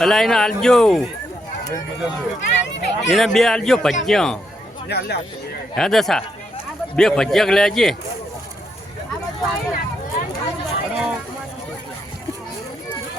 અલા એને આલજો. એને બે આલજો ભજ્યા. હા દસા બે ભજીયા લેજે.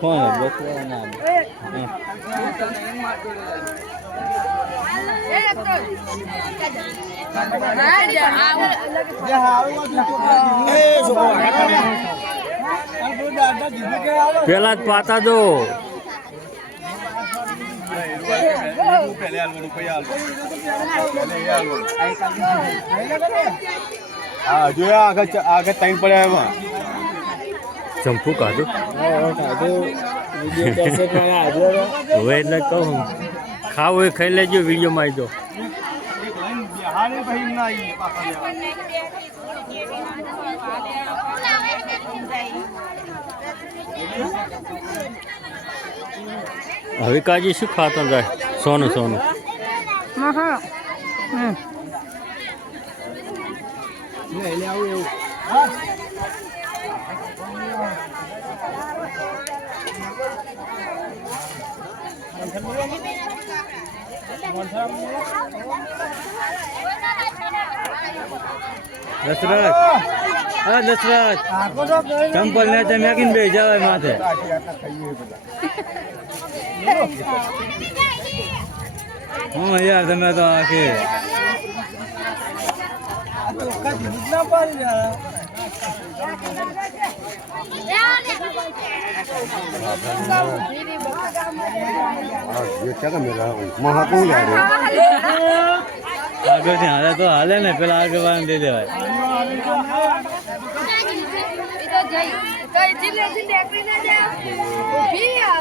કોણ બકરા પેલા જ પાતા દો હા આગળ આગળ ટાઈમ પડ્યા એમાં ચંપુ કાઢું. હવે એટલે કહું, ખાવું ખાઈ લેજો વીડિયો માં દો હવે કાજી શું ખાતા જાય? સોનું સોનું. દશરથ હા દશરથ ચંપલ ને તમે મેકીને બે જવાય માથે. હું યાર તમે તો આખી મહાકુંડ આગળથી હાલે તો હાલે ને પેલા આગળ વાળાને દઈ દેવાય હેડે આવે વાત ત્યાં સુધી આ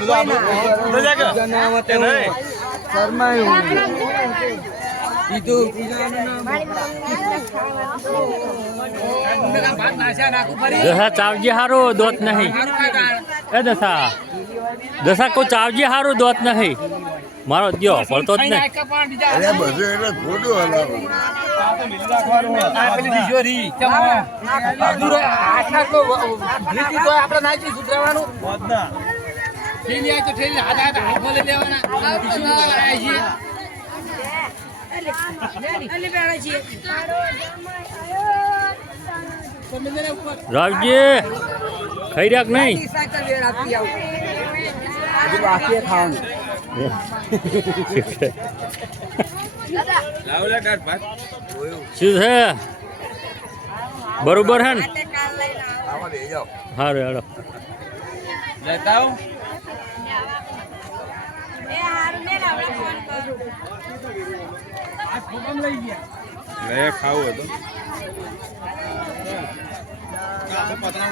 બધું આ બધું બધા કે દશા ચાવજી હારો દોત નહીં એ દશા દશા કોઈ ચાવજી હારું દોત નહીં મારો દ્યો પડતો જ નહીં. અરે બધું એટલે ખોટું હલાવું આ તો મિલી રાખવાનું આ પેલી દિશોરી મોજના રાવજી ખાઈ રહ્યા કે નહીં શું છે? બરોબર હે ને? સારું હેડો લે ખાવું હતું. પતરા